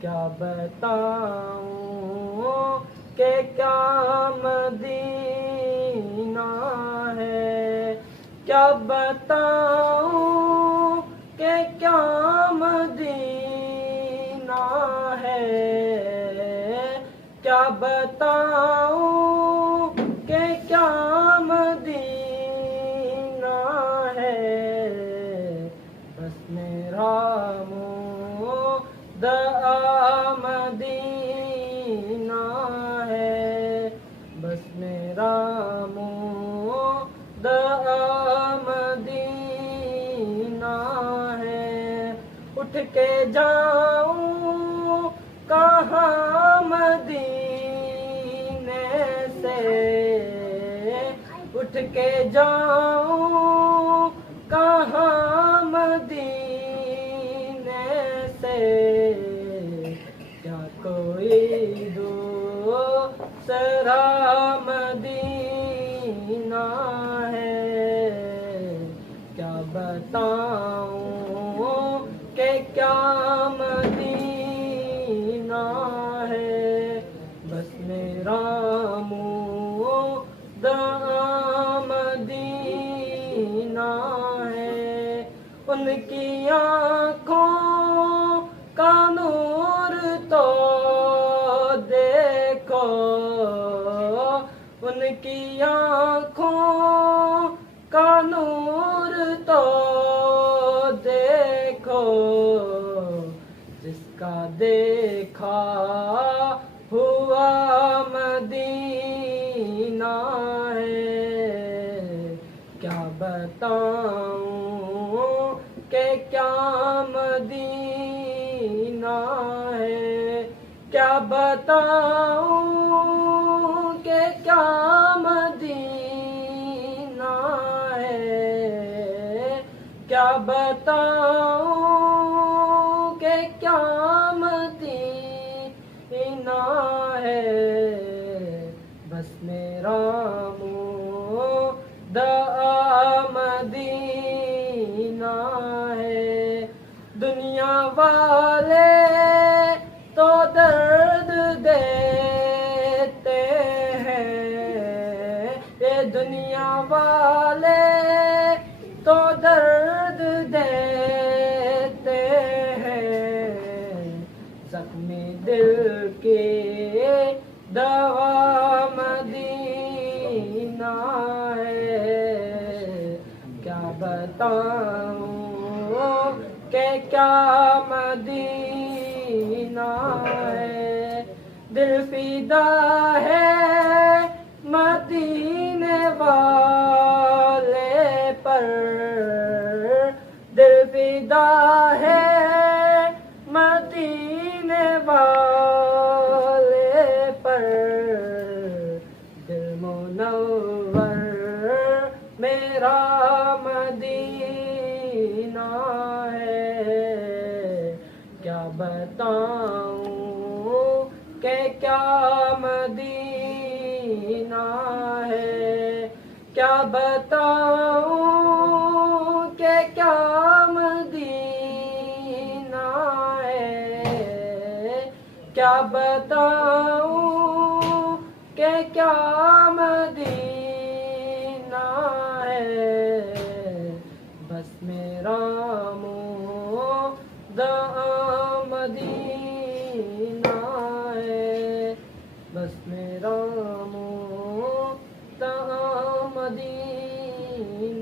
क्या बताऊं कि क्या मदीना है, क्या बताऊं कि क्या मदीना है, क्या बताऊं कि क्या मदीना है। बस मेरा मुद्दा मदीना है, बस मेरा मुद्दा मदीना है। उठ के जाऊं कहाँ मदीने से, उठ के जाऊं कहाँ मदीने से। क्या कोई दूसरा मदीना है, क्या बताऊं कि क्या मदीना है। बस मेरा मुद्दा मदीना है। उनकी आँखों का नूर तो देखो, उनकी आँखों का नूर तो देखो। जिसका देखा हुआ मदीना है, क्या बताऊं कि क्या मदीना है, क्या बताऊं कि क्या मदीना है, क्या बताऊं कि क्या मदीना है। बस मेरा मुद्दा मदीना है। दुनिया वाले तो दर्द देते हैं, ये दुनिया वाले तो दर्द देते हैं। जख्मी दिल के दवा मदीना है, क्या बताऊं कि क्या मदीना है। दिल फिदा है मदीने वाले पर, दिल फिदा है मदीने वाले पर। दिल मुनव्वर मेरा मदीना है, क्या बताऊं कि क्या मदीना है, क्या बताऊं कि क्या मदीना है, क्या बताऊं कि क्या मदीना है। बस मेरा मुद्दा मदीना है, बस मेरा मुद्दा मदीना